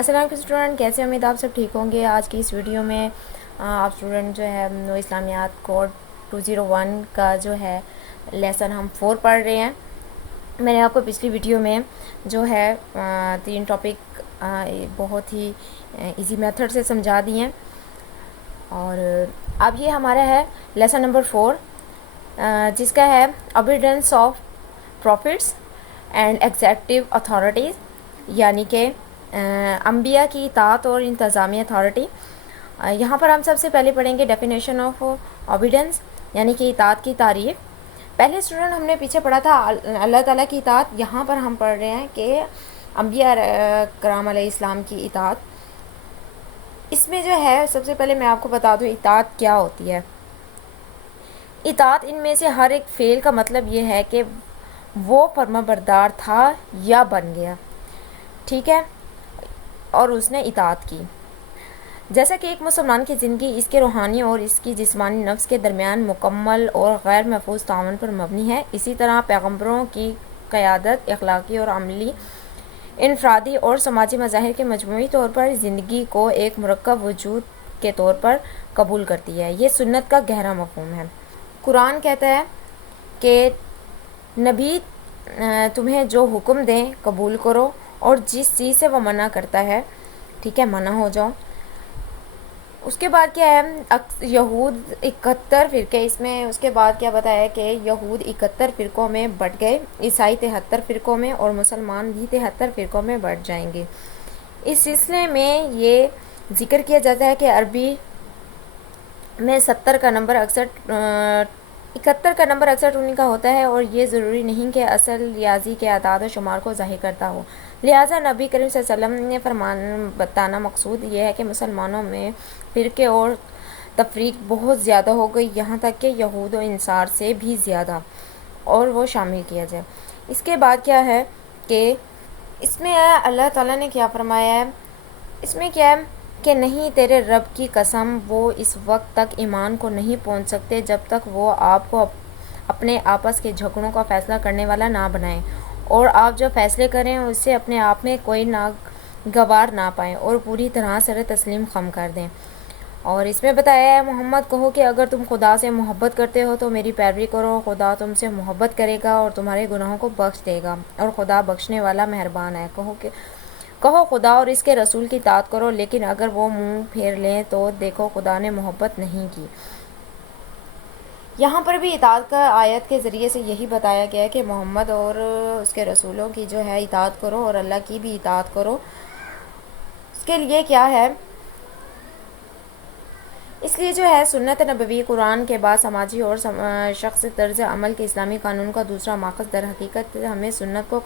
السلام علیکم اسٹوڈنٹ، کیسے امید آپ سب ٹھیک ہوں گے۔ آج کی اس ویڈیو میں آپ اسٹوڈنٹ جو ہے نو اسلامیات کوڈ 201 کا جو ہے لیسن ہم 4 پڑھ رہے ہیں۔ میں نے آپ کو پچھلی ویڈیو میں جو ہے 3 ٹاپک بہت ہی ایزی میتھڈ سے سمجھا دیے ہیں، اور اب یہ ہمارا ہے لیسن نمبر 4 جس کا ہے obedience of prophets and executive authorities, یعنی کہ انبیاء کی اطاعت اور انتظامی اتھارٹی۔ یہاں پر ہم سب سے پہلے پڑھیں گے ڈیفینیشن آف اوبیڈینس، یعنی کہ اطاعت کی تعریف۔ پہلے اسٹوڈنٹ ہم نے پیچھے پڑھا تھا اللہ تعالیٰ کی اطاعت، یہاں پر ہم پڑھ رہے ہیں کہ انبیاء کرام علیہ السلام کی اطاعت۔ اس میں جو ہے سب سے پہلے میں آپ کو بتا دوں اطاعت کیا ہوتی ہے۔ اطاعت ان میں سے ہر ایک فعل کا مطلب یہ ہے کہ وہ فرما بردار تھا یا بن گیا، ٹھیک ہے، اور اس نے اطاعت کی۔ جیسا کہ ایک مسلمان کی زندگی اس کے روحانی اور اس کی جسمانی نفس کے درمیان مکمل اور غیر محفوظ تعاون پر مبنی ہے، اسی طرح پیغمبروں کی قیادت اخلاقی اور عملی، انفرادی اور سماجی مظاہر کے مجموعی طور پر زندگی کو ایک مرکب وجود کے طور پر قبول کرتی ہے۔ یہ سنت کا گہرا مفہوم ہے۔ قرآن کہتا ہے کہ نبی تمہیں جو حکم دیں قبول کرو، اور جس چیز سے وہ منع کرتا ہے، ٹھیک ہے، منع ہو جاؤ۔ اس کے بعد کیا ہے، یہود 71 فرقے، اس میں اس کے بعد کیا بتایا کہ یہود 71 فرقوں میں بٹ گئے، عیسائی 73 فرقوں میں، اور مسلمان بھی 73 فرقوں میں بٹ جائیں گے۔ اس سلسلے میں یہ ذکر کیا جاتا ہے کہ عربی میں 71 کا نمبر اکثر انہیں کا ہوتا ہے، اور یہ ضروری نہیں کہ اصل ریاضی کے اعداد و شمار کو ظاہر کرتا ہو۔ لہٰذا نبی کریم صلی اللہ علیہ وسلم نے بتانا مقصود یہ ہے کہ مسلمانوں میں فرقے اور تفریق بہت زیادہ ہو گئی، یہاں تک کہ یہود و انصار سے بھی زیادہ، اور وہ شامل کیا جائے۔ اس کے بعد کیا ہے کہ اس میں اللہ تعالیٰ نے کیا فرمایا ہے، اس میں کیا ہے کہ نہیں، تیرے رب کی قسم، وہ اس وقت تک ایمان کو نہیں پہنچ سکتے جب تک وہ آپ کو اپنے آپس کے جھگڑوں کا فیصلہ کرنے والا نہ بنائیں، اور آپ جو فیصلے کریں اس سے اپنے آپ میں کوئی ناگوار نہ پائیں، اور پوری طرح سر تسلیم خم کر دیں۔ اور اس میں بتایا ہے محمد کہو کہ اگر تم خدا سے محبت کرتے ہو تو میری پیروی کرو، خدا تم سے محبت کرے گا اور تمہارے گناہوں کو بخش دے گا، اور خدا بخشنے والا مہربان ہے۔ کہو خدا اور اس کے رسول کی اطاعت کرو، لیکن اگر وہ منہ پھیر لیں تو دیکھو خدا نے محبت نہیں کی۔ یہاں پر بھی اطاعت کا آیت کے ذریعے سے یہی بتایا گیا ہے کہ محمد اور اس کے رسولوں کی جو ہے اطاعت کرو، اور اللہ کی بھی اطاعت کرو۔ اس کے لیے کیا ہے، اس لیے جو ہے سنت نبوی قرآن کے بعد سماجی اور شخص طرز عمل کے اسلامی قانون کا دوسرا ماخذ، در حقیقت ہمیں سنت کو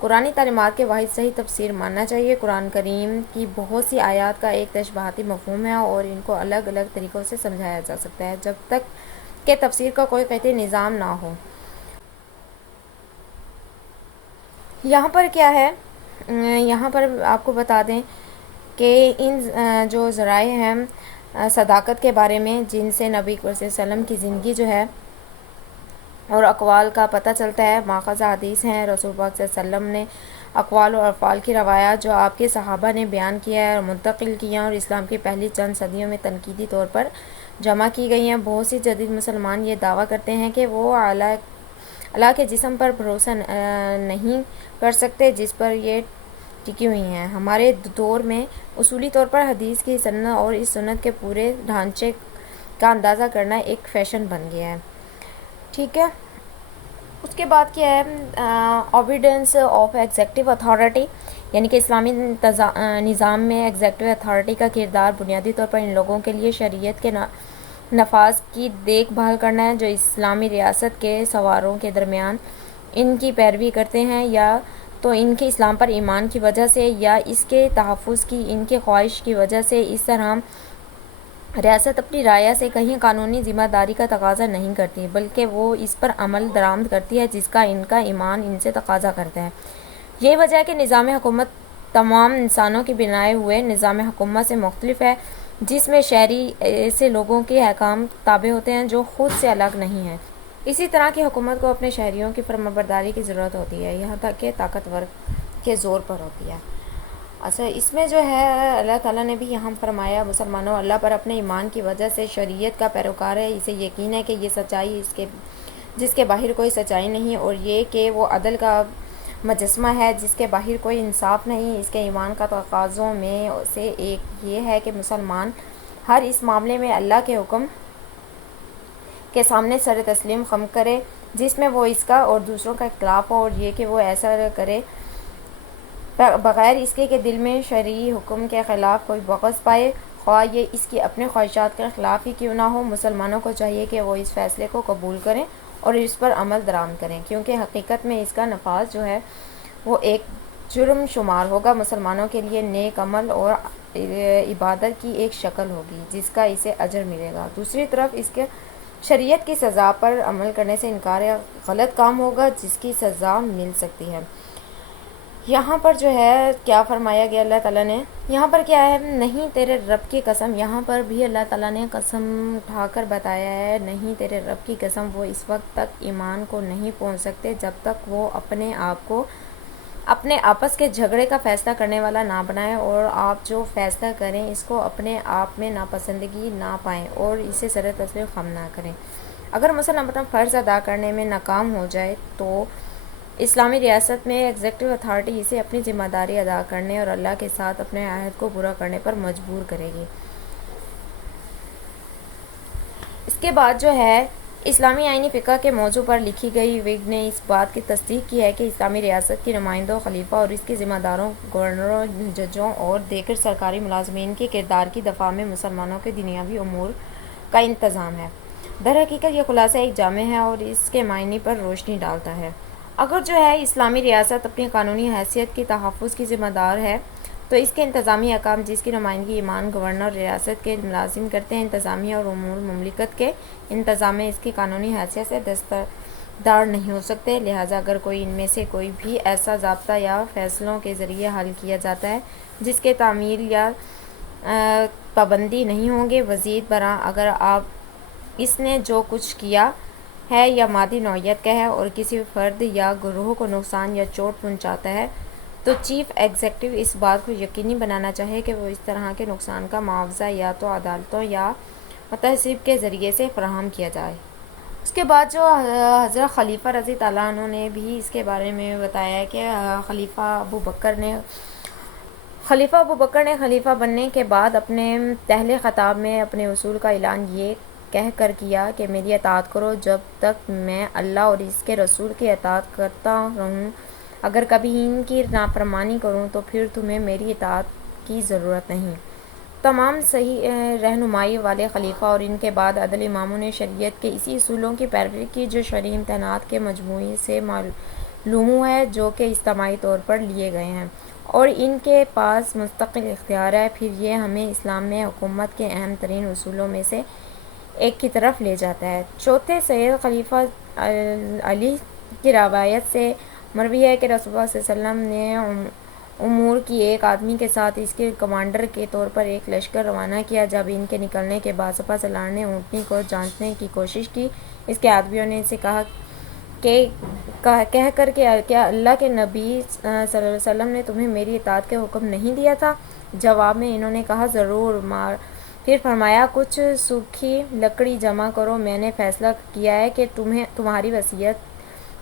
قرآنی تعلیمات کے واحد صحیح تفسیر ماننا چاہیے۔ قرآن کریم کی بہت سی آیات کا ایک تشابہاتی مفہوم ہے، اور ان کو الگ الگ طریقوں سے سمجھایا جا سکتا ہے جب تک کہ تفسیر کا کوئی قطعی نظام نہ ہو۔ یہاں پر کیا ہے، یہاں پر آپ کو بتا دیں کہ ان جو ذرائع ہیں صداقت کے بارے میں، جن سے نبی صلی اللہ علیہ وسلم کی زندگی جو ہے اور اقوال کا پتہ چلتا ہے، ماخذ حدیث ہیں، رسول پاک صلی اللہ علیہ وسلم نے اقوال اور افعال کی روایات جو آپ کے صحابہ نے بیان کیا ہے اور منتقل کیا، اور اسلام کی پہلی چند صدیوں میں تنقیدی طور پر جمع کی گئی ہیں۔ بہت سی جدید مسلمان یہ دعویٰ کرتے ہیں کہ وہ اللہ کے جسم پر بھروسہ نہیں کر سکتے جس پر یہ ٹکی ہوئی ہیں۔ ہمارے دور میں اصولی طور پر حدیث کی سنت اور اس سنت کے پورے ڈھانچے کا اندازہ کرنا ایک فیشن بن گیا ہے، ٹھیک ہے۔ اس کے بعد کیا ہے، اوبیڈینس آف ایگزیکٹو اتھارٹی، یعنی کہ اسلامی نظام میں ایگزیکٹو اتھارٹی کا کردار بنیادی طور پر ان لوگوں کے لیے شریعت کے نفاذ کی دیکھ بھال کرنا ہے جو اسلامی ریاست کے سواروں کے درمیان ان کی پیروی کرتے ہیں، یا تو ان کے اسلام پر ایمان کی وجہ سے یا اس کے تحفظ کی ان کی خواہش کی وجہ سے۔ اس طرح ریاست اپنی رعایا سے کہیں قانونی ذمہ داری کا تقاضا نہیں کرتی، بلکہ وہ اس پر عمل درآمد کرتی ہے جس کا ان کا ایمان ان سے تقاضا کرتا ہے۔ یہی وجہ ہے کہ نظام حکومت تمام انسانوں کی بنائے ہوئے نظام حکومت سے مختلف ہے، جس میں شہری ایسے لوگوں کے احکام تابع ہوتے ہیں جو خود سے الگ نہیں ہیں۔ اسی طرح کی حکومت کو اپنے شہریوں کی فرمانبرداری کی ضرورت ہوتی ہے، یہاں تک کہ طاقتور کے زور پر ہوتی ہے۔ اچھا، اس میں جو ہے اللہ تعالیٰ نے بھی یہاں فرمایا مسلمانوں اللہ پر اپنے ایمان کی وجہ سے شریعت کا پیروکار ہے، اسے یقین ہے کہ یہ سچائی جس کے باہر کوئی سچائی نہیں، اور یہ کہ وہ عدل کا مجسمہ ہے جس کے باہر کوئی انصاف نہیں۔ اس کے ایمان کا تقاضوں میں سے ایک یہ ہے کہ مسلمان ہر اس معاملے میں اللہ کے حکم کے سامنے سر تسلیم خم کرے جس میں وہ اس کا اور دوسروں کا اختلاف ہو، اور یہ کہ وہ ایسا کرے بغیر اس کے کہ دل میں شرعی حکم کے خلاف کوئی بغض پائے، خواہ یہ اس کی اپنے خواہشات کے خلاف ہی کیوں نہ ہو۔ مسلمانوں کو چاہیے کہ وہ اس فیصلے کو قبول کریں اور اس پر عمل درآمد کریں، کیونکہ حقیقت میں اس کا نفاذ جو ہے وہ ایک جرم شمار ہوگا، مسلمانوں کے لیے نیک عمل اور عبادت کی ایک شکل ہوگی جس کا اسے اجر ملے گا۔ دوسری طرف اس کے شریعت کی سزا پر عمل کرنے سے انکار غلط کام ہوگا جس کی سزا مل سکتی ہے۔ یہاں پر جو ہے کیا فرمایا گیا اللہ تعالیٰ نے، یہاں پر کیا ہے، نہیں تیرے رب کی قسم، یہاں پر بھی اللہ تعالیٰ نے قسم اٹھا کر بتایا ہے، نہیں تیرے رب کی قسم، وہ اس وقت تک ایمان کو نہیں پہنچ سکتے جب تک وہ اپنے آپ کو اپنے آپس کے جھگڑے کا فیصلہ کرنے والا نہ بنائیں، اور آپ جو فیصلہ کریں اس کو اپنے آپ میں ناپسندگی نہ پائیں اور اسے سر تسلیم خم نہ کریں۔ اگر مسلم اپنا فرض ادا کرنے میں ناکام ہو جائے تو اسلامی ریاست میں ایگزیکٹو اتھارٹی اسے اپنی ذمہ داری ادا کرنے اور اللہ کے ساتھ اپنے عہد کو پورا کرنے پر مجبور کرے گی۔ اس کے بعد جو ہے اسلامی آئینی فقہ کے موضوع پر لکھی گئی وگ نے اس بات کی تصدیق کی ہے کہ اسلامی ریاست کی نمائندوں، خلیفہ اور اس کے ذمہ داروں، گورنروں، ججوں اور دیگر سرکاری ملازمین کے کردار کی دفاع میں مسلمانوں کے دنیاوی امور کا انتظام ہے۔ در حقیقت یہ خلاصہ ایک جامع ہے اور اس کے معنی پر روشنی ڈالتا ہے۔ اگر جو ہے اسلامی ریاست اپنی قانونی حیثیت کی تحفظ کی ذمہ دار ہے تو اس کے انتظامی احکام جس کی نمائندگی امام، گورنر، ریاست کے ملازم کرتے ہیں، انتظامیہ اور امور مملکت کے انتظام میں اس کی قانونی حیثیت سے دستبردار نہیں ہو سکتے، لہٰذا اگر کوئی ان میں سے کوئی بھی ایسا ضابطہ یا فیصلوں کے ذریعے حل کیا جاتا ہے جس کے تعمیل یا پابندی نہیں ہوں گے، مزید برآں اگر آپ اس نے جو کچھ کیا ہے یا مادی نوعیت کا ہے اور کسی فرد یا گروہ کو نقصان یا چوٹ پہنچاتا ہے تو چیف ایگزیکٹو اس بات کو یقینی بنانا چاہے کہ وہ اس طرح کے نقصان کا معاوضہ یا تو عدالتوں یا متحسب کے ذریعے سے فراہم کیا جائے۔ اس کے بعد جو حضرت خلیفہ رضی اللہ عنہ نے بھی اس کے بارے میں بتایا ہے کہ خلیفہ ابو بکر نے خلیفہ بننے کے بعد اپنے پہلے خطاب میں اپنے اصول کا اعلان یہ کہہ کر کیا کہ میری اطاعت کرو جب تک میں اللہ اور اس کے رسول کی اطاعت کرتا رہوں، اگر کبھی ان کی نافرمانی کروں تو پھر تمہیں میری اطاعت کی ضرورت نہیں۔ تمام صحیح رہنمائی والے خلیفہ اور ان کے بعد عدل اماموں نے شریعت کے اسی اصولوں کی پیروی کی جو شرعی امتحانات کے مجموعے سے معلوم ہے، جو کہ اجتماعی طور پر لیے گئے ہیں اور ان کے پاس مستقل اختیار ہے، پھر یہ ہمیں اسلام میں حکومت کے اہم ترین اصولوں میں سے ایک کی طرف لے جاتا ہے۔ چوتھے سید خلیفہ علی کی روایت سے مروی ہے کہ رسول اللہ صلی اللہ علیہ وسلم نے امور کی ایک آدمی کے ساتھ اس کے کمانڈر کے طور پر ایک لشکر روانہ کیا۔ جب ان کے نکلنے کے بعد سپہ سالار نے اونٹنی کو جانچنے کی کوشش کی، اس کے آدمیوں نے اسے کہہ کر کہ کیا اللہ کے نبی صلی اللہ علیہ وسلم نے تمہیں میری اطاعت کا حکم نہیں دیا تھا؟ جواب میں انہوں نے کہا ضرور۔ پھر فرمایا کچھ سوکھی لکڑی جمع کرو، میں نے فیصلہ کیا ہے کہ تمہاری وصیت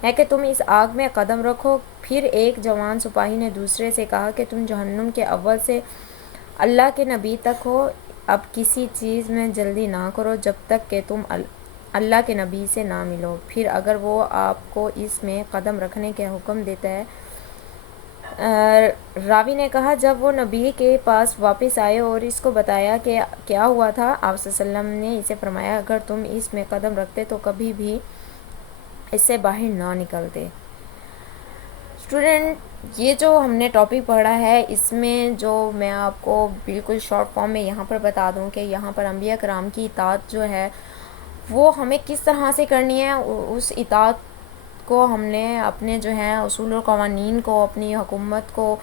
ہے کہ تم اس آگ میں قدم رکھو۔ پھر ایک جوان سپاہی نے دوسرے سے کہا کہ تم جہنم کے اول سے اللہ کے نبی تک ہو، اب کسی چیز میں جلدی نہ کرو جب تک کہ تم اللہ کے نبی سے نہ ملو، پھر اگر وہ آپ کو اس میں قدم رکھنے کا حکم دیتا ہے۔ راوی نے کہا جب وہ نبی کے پاس واپس آئے اور اس کو بتایا کہ کیا ہوا تھا، آپ صلی اللہ علیہ وسلم نے اسے فرمایا اگر تم اس میں قدم رکھتے تو کبھی بھی اس سے باہر نہ نکلتے۔ اسٹوڈنٹ، یہ جو ہم نے ٹاپک پڑھا ہے اس میں جو میں آپ کو بالکل شارٹ فارم میں یہاں پر بتا دوں کہ یہاں پر انبیاء کرام کی اطاعت جو ہے وہ ہمیں کس طرح سے کرنی ہے، اس اطاعت کو ہم نے اپنے جو ہے اصول و قوانین کو اپنی حکومت کو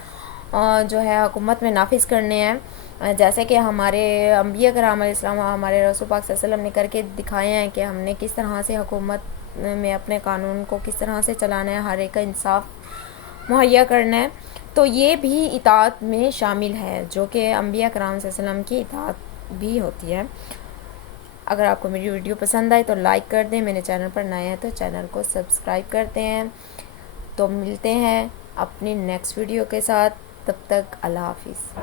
جو ہے حکومت میں نافذ کرنے ہیں، جیسے کہ ہمارے انبیاء کرام علیہ السلام ہمارے رسول پاک صلی اللہ علیہ وسلم نے کر کے دکھائے ہیں کہ ہم نے کس طرح سے حکومت میں اپنے قانون کو کس طرح سے چلانا ہے، ہر ایک کا انصاف مہیا کرنا ہے، تو یہ بھی اطاعت میں شامل ہے، جو کہ انبیاء کرام صلی اللہ علیہ وسلم کی اطاعت بھی ہوتی ہے۔ اگر آپ کو میری ویڈیو پسند آئے تو لائک کر دیں، میرے چینل پر نئے ہیں تو چینل کو سبسکرائب کرتے ہیں۔ تو ملتے ہیں اپنی نیکسٹ ویڈیو کے ساتھ، تب تک اللہ حافظ۔